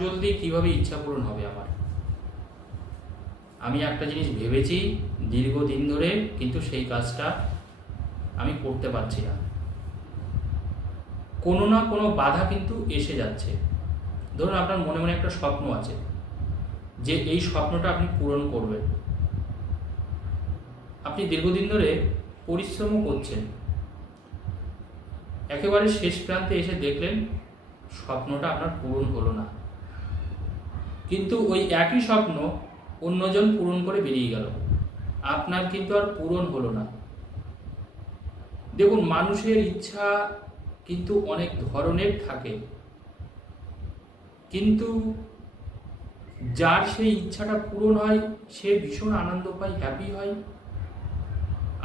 জলদি কিভাবে ইচ্ছা পূরণ হবে আমার? আমি একটা জিনিস ভেবেছি দীর্ঘদিন ধরে, কিন্তু সেই কাজটা আমি করতে পারছি না। কোনো না কোনো বাধা কিন্তু এসে যাচ্ছে। ধরুন আপনার মনে মনে একটা স্বপ্ন আছে যে এই স্বপ্নটা আপনি পূরণ করবেন। আপনি দীর্ঘদিন ধরে পরিশ্রমও করছেন, একেবারে শেষ প্রান্তে এসে দেখলেন স্বপ্নটা আপনার পূরণ হলো না, কিন্তু ওই একই স্বপ্ন অন্যজন পূরণ করে বেরিয়ে গেল, আপনার কিন্তু আর পূরণ হলো না। দেখুন, মানুষের ইচ্ছা কিন্তু অনেক ধরনের থাকে, কিন্তু যার সেই ইচ্ছাটা পূরণ হয় সে ভীষণ আনন্দ পায়, হ্যাপি হয়।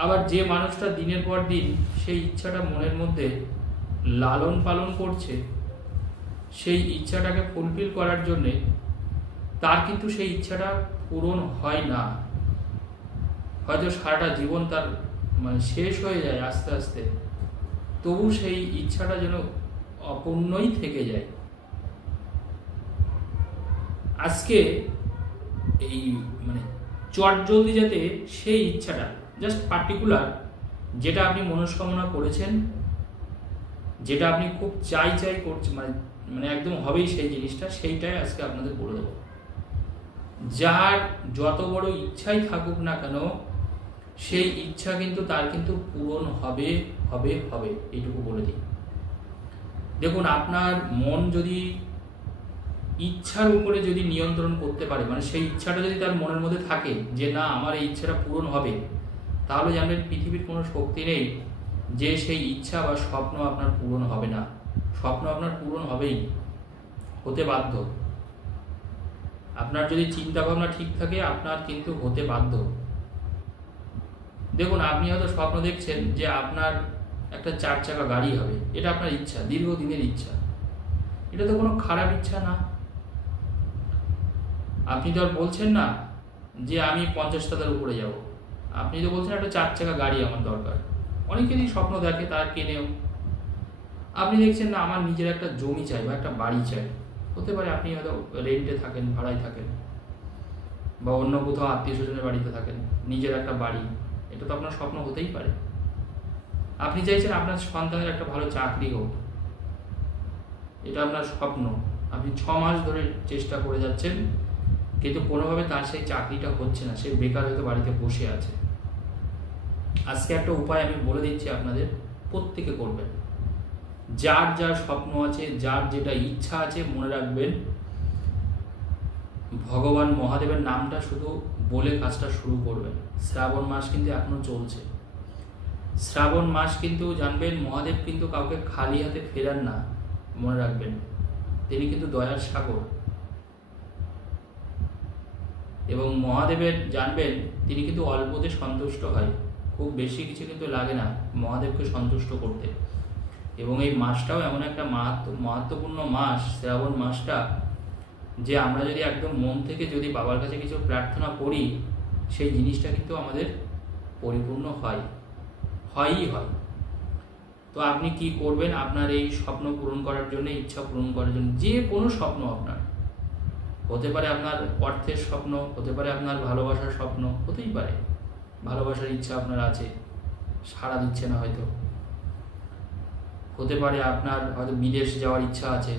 আবার যে মানুষটা দিনের পর দিন সেই ইচ্ছাটা মনের মধ্যে লালন পালন করছে, সেই ইচ্ছাটাকে ফুলফিল করার জন্যে, তার কিন্তু সেই ইচ্ছাটা পূরণ হয় না। হয়তো সারাটা জীবন তার শেষ হয়ে যায় আস্তে আস্তে, তবু সেই ইচ্ছাটা যেন অপূর্ণই থেকে যায়। আজকে এই চটজলদি যাতে সেই ইচ্ছাটা জাস্ট পার্টিকুলার, যেটা আপনি মনস্কামনা করেছেন, যেটা আপনি খুব চাই করছেন, একদম হবেই সেই জিনিসটা, সেইটাই আজকে আপনাদের বলে দেবো। যার যত বড় ইচ্ছাই থাকুক না কেন, সেই ইচ্ছা কিন্তু তার কিন্তু পূরণ হবে হবে হবে, এইটুকু বলে দিই। দেখুন, আপনার মন যদি ইচ্ছার উপরে যদি নিয়ন্ত্রণ করতে পারে, সেই ইচ্ছাটা যদি তার মনের মধ্যে থাকে যে না আমার এই ইচ্ছাটা পূরণ হবে, তাহলে জানবেন পৃথিবীর কোনো শক্তি নেই যে সেই ইচ্ছা বা স্বপ্ন আপনার পূরণ হবে না। স্বপ্ন আপনার পূরণ হবেই, হতে বাধ্য। আপনার যদি চিন্তা ভাবনা ঠিক থাকে, আপনার কিন্তু হতে বাধ্য। দেখুন, আপনি হয়তো স্বপ্ন দেখছেন যে আপনার একটা 4 চাকা গাড়ি হবে, এটা আপনার ইচ্ছা, দীর্ঘদিনের ইচ্ছা। এটা তো কোনো খারাপ ইচ্ছা না। আপনি তো আর বলছেন না যে আমি 50 তলার উপরে যাব, আপনি তো বলছেন একটা 4 চাকা গাড়ি আমার দরকার। অনেকেরই স্বপ্ন দেখে, তার কেনেও। আপনি দেখছেন না আমার নিজের একটা জমি চাই বা একটা বাড়ি চাই। হতে পারে আপনি হয়তো রেন্টে থাকেন, ভাড়ায় থাকেন, বা অন্য কোথাও আত্মীয় স্বজনের বাড়িতে থাকেন, নিজের একটা বাড়ি, এটা তো আপনার স্বপ্ন হতেই পারে। আপনি চাইছেন আপনার সন্তানের একটা ভালো চাকরি হোক, এটা আপনার স্বপ্ন। আপনি 6 মাস ধরে চেষ্টা করে যাচ্ছেন, কিন্তু কোনোভাবে তার সেই চাকরিটা হচ্ছে না, সে বেকার হয়তো বাড়িতে বসে আছে। আজকে একটা উপায় আমি বলে দিচ্ছি আপনাদের, প্রত্যেকে করবেন। যার যার স্বপ্ন আছে, যার যেটা ইচ্ছা আছে, মনে রাখবেন ভগবান মহাদেবের নামটা শুধু বলে কাজটা শুরু করবেন। শ্রাবণ মাস কিন্তু এখনো চলছে। শ্রাবণ মাস কিন্তু জানবেন মহাদেব কিন্তু কাউকে খালি হাতে ফেরান না, মনে রাখবেন। তিনি কিন্তু দয়ার সাগর, এবং মহাদেবের জানবেন তিনি কিন্তু অল্পতে সন্তুষ্ট হয়, খুব বেশি কিছু কিন্তু লাগে না মহাদেবকে সন্তুষ্ট করতে। এবং এই মাসটাও এমন একটা মাহাত্ম্যপূর্ণ মাস, শ্রাবণ মাসটা, যে আমরা যদি একদম মন থেকে যদি বাবার কাছে কিছু প্রার্থনা করি, সেই জিনিসটা কিন্তু আমাদের পরিপূর্ণ হয়ই হয়। তো আপনি কি করবেন, আপনার এই স্বপ্ন পূরণ করার জন্য, ইচ্ছা পূরণ করার জন্য, যে কোনো স্বপ্ন আপনার হতে পারে, আপনার অর্থের স্বপ্ন হতে পারে, আপনার ভালোবাসার স্বপ্ন হতেই পারে, ভালোবাসার ইচ্ছা আপনার আছে, সাড়া দিচ্ছে না হয়তো। হতে পারে আপনার হয়তো বিদেশ যাওয়ার ইচ্ছা আছে,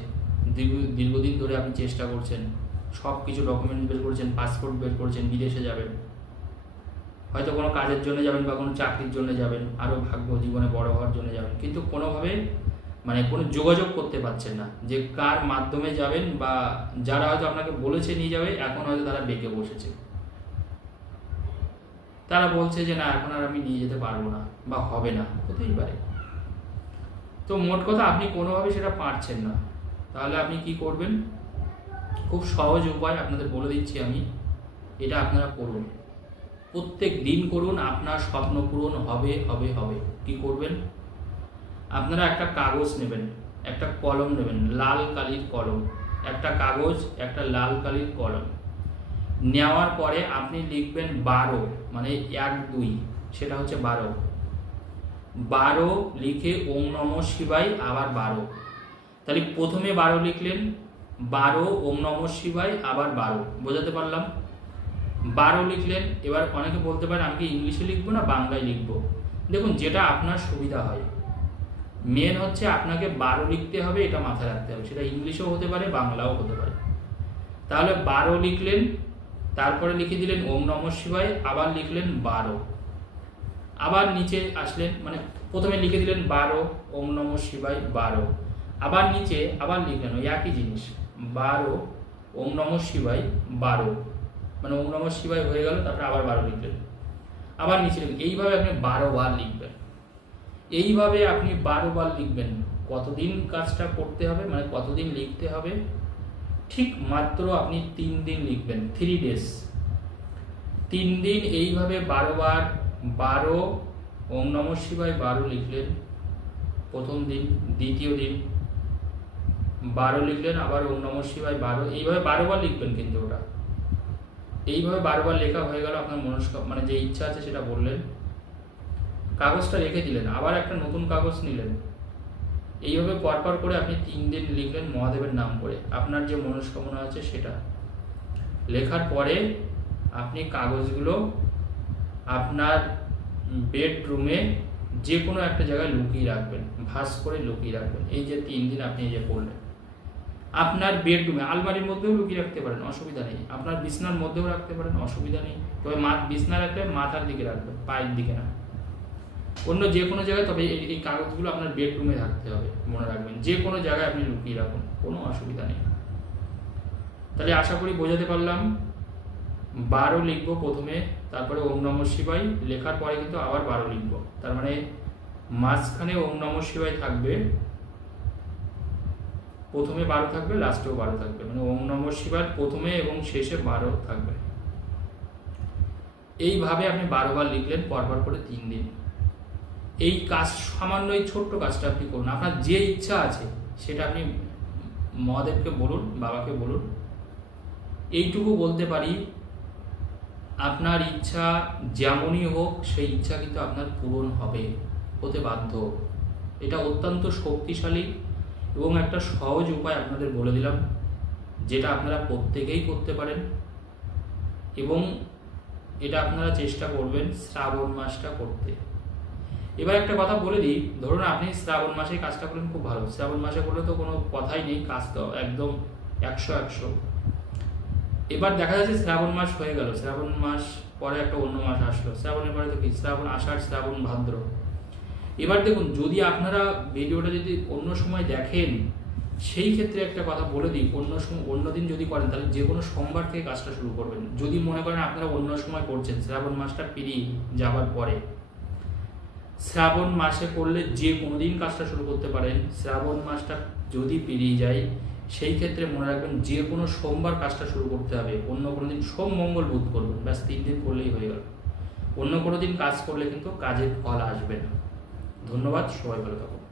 দীর্ঘদিন ধরে আপনি চেষ্টা করছেন, সব কিছু ডকুমেন্টস বের করছেন, পাসপোর্ট বের করছেন, বিদেশে যাবেন, হয়তো কোনো কাজের জন্য যাবেন বা কোনো চাকরির জন্য যাবেন, আরও ভাগ্য জীবনে বড় হওয়ার জন্য যাবেন, কিন্তু কোনোভাবে কোনো যোগাযোগ করতে পারছেন না যে কার মাধ্যমে যাবেন, বা যারা হয়তো আপনাকে বলেছে নিয়ে যাবে, এখন হয়তো তারা বেঁকে বসেছে, তারা বলছে যে না এখন আর আমি নিয়ে যেতে পারবো না বা হবে না, হতেই পারে। তো মোট কথা, আপনি কোনোভাবে সেটা পারছেন না, তাহলে আপনি কি করবেন? খুব সহজ উপায় আপনাদের বলে দিচ্ছি আমি, এটা আপনারা করুন, প্রত্যেক দিন করুন, আপনার স্বপ্ন পূরণ হবে হবে হবে। কি করবেন? আপনারা একটা কাগজ নেবেন, একটা কলম নেবেন, লাল কালির কলম, একটা কাগজ, একটা লাল কালির কলম নেওয়ার পরে আপনি লিখবেন 12, 1 2, সেটা হচ্ছে 12। 12 লিখে ওম নমঃ শিবায় আবার 12। তাহলে প্রথমে 12 লিখলেন, 12 ওম নমঃ শিবায় আবার 12, বোঝাতে পারলাম? 12 লিখলেন। এবার অনেকে বলতে পারে আমি কি ইংলিশে লিখবো না বাংলায় লিখবো? দেখুন, যেটা আপনার সুবিধা হয়। মেন হচ্ছে আপনাকে 12 লিখতে হবে, এটা মাথায় রাখতে হবে। সেটা ইংলিশেও হতে পারে, বাংলাও হতে পারে। তাহলে 12 লিখলেন, তারপরে লিখে দিলেন ওম নমঃ শিবায়, আবার লিখলেন 12, আবার নিচে আসলেন, মানে প্রথমে লিখে দিলেন 12 ওম নমঃ শিবায় 12, আবার নিচে আবার লিখলেন ওই একই জিনিস 12 ওম নমঃ শিবায় 12, মানে ওম নমঃ শিবায় হয়ে গেল, তারপরে আবার 12 লিখলেন, আবার নিচে লিখবেন। এইভাবে আপনি 12 বার লিখবেন। এইভাবে আপনি 12 বার লিখবেন। কতদিন কাজটা করতে হবে, মানে কতদিন লিখতে হবে? ঠিক মাত্র আপনি 3 দিন লিখবেন, 3 ডেজ। 3 দিন এইভাবে 12 বার, 12 ওম নমঃ শিবায় 12 লিখলেন প্রথম দিন, দ্বিতীয় দিন 12 লিখলেন, আবার ওম নমঃ শিবায় 12, এইভাবে 12 বার লিখবেন। কিন্তু ওটা এইভাবে 12 বার লেখা হয়ে গেল, আপনার মানে যে ইচ্ছা আছে সেটা বললেন, কাগজটা রেখে দিলেন, আবার একটা নতুন কাগজ নিলেন। এইভাবে পরপর করে আপনি 3 দিন লিখলেন মহাদেবের নাম করে, আপনার যে মনস্কামনা আছে সেটা লেখার পরে আপনি কাগজগুলো আপনার বেডরুমে যে কোনো একটা জায়গায় লুকিয়ে রাখবেন, ভাঁজ করে লুকিয়ে রাখবেন। এই যে 3 দিন আপনি এই যে করলেন, আপনার বেডরুমে, আলমারির মধ্যেও লুকিয়ে রাখতে পারেন, অসুবিধা নেই। আপনার বিছনার মধ্যেও রাখতে পারেন, অসুবিধা নেই। তবে বিছনা রাখলে মাথার দিকে রাখবেন, পায়ের দিকে না, অন্য যে কোনো জায়গায়। তবে এই কাগজগুলো আপনার বেডরুমে রাখতে হবে, মনে রাখবেন। যে কোনো জায়গায় আপনি লুকিয়ে রাখুন, কোনো অসুবিধা নেই। তাহলে আশা করি বোঝাতে পারলাম। 12 লিখবো প্রথমে, তারপরে ওম নমঃ শিবায় লেখার পরে কিন্তু আবার 12 লিখবো। তার মানে মাঝখানে ওম নমঃ শিবায় থাকবে, প্রথমে 12 থাকবে, লাস্টেও 12 থাকবে, মানে ওম নমঃ শিবায় প্রথমে এবং শেষে 12 থাকবে। এইভাবে আপনি 12 বার লিখলেন পরপর করে 3 দিন। এই কাজ, সামান্য এই ছোট্ট কাজটা আপনি করুন। আপনার যে ইচ্ছা আছে সেটা আপনি মহাদেবকে বলুন, বাবাকে বলুন। এইটুকু বলতে পারি, আপনার ইচ্ছা যেমনই হোক, সেই ইচ্ছা কিন্তু আপনার পূরণ হবে, হতে বাধ্য। এটা অত্যন্ত শক্তিশালী এবং একটা সহজ উপায় আপনাদের বলে দিলাম, যেটা আপনারা প্রত্যেকেই করতে পারেন। এবং এটা আপনারা চেষ্টা করবেন শ্রাবণ মাসটা করতে। এবার একটা কথা বলে দিই, ধরুন আপনি শ্রাবণ মাসে কাজটা করলেন, খুব ভালো। শ্রাবণ মাসে করলে তো কোনো কথাই নেই, কাজ তো একদম 100-100। এবার দেখা যাচ্ছে শ্রাবণ মাস হয়ে গেল, শ্রাবণ মাস পরে একটা অন্য মাস আসলো, শ্রাবণের পরে তো কি শ্রাবণ, আষাঢ়, শ্রাবণ, ভাদ্র। এবার দেখুন, যদি আপনারা ভিডিওটা যদি অন্য সময় দেখেন, সেই ক্ষেত্রে একটা কথা বলে দিই, অন্য দিন যদি করেন তাহলে যে কোনো সোমবার থেকে কাজটা শুরু করবেন। যদি মনে করেন আপনারা অন্য সময় করছেন, শ্রাবণ মাসটা পেরিয়ে যাবার পরে, শ্রাবণ মাসে করলে যে কোনো দিন কাজটা শুরু করতে পারেন। শ্রাবণ মাসটা যদি পেরিয়ে যায়, সেই ক্ষেত্রে মনে রাখবেন যে কোনো সোমবার কাজটা শুরু করতে হবে। অন্য কোনো দিন সোম, মঙ্গল, বুধ করবেন, ব্যাস 3 দিন করলেই হয়ে গেল। অন্য কোনো দিন কাজ করলে কিন্তু কাজের ফল আসবে না। ধন্যবাদ, সবাই ভালো থাকুন।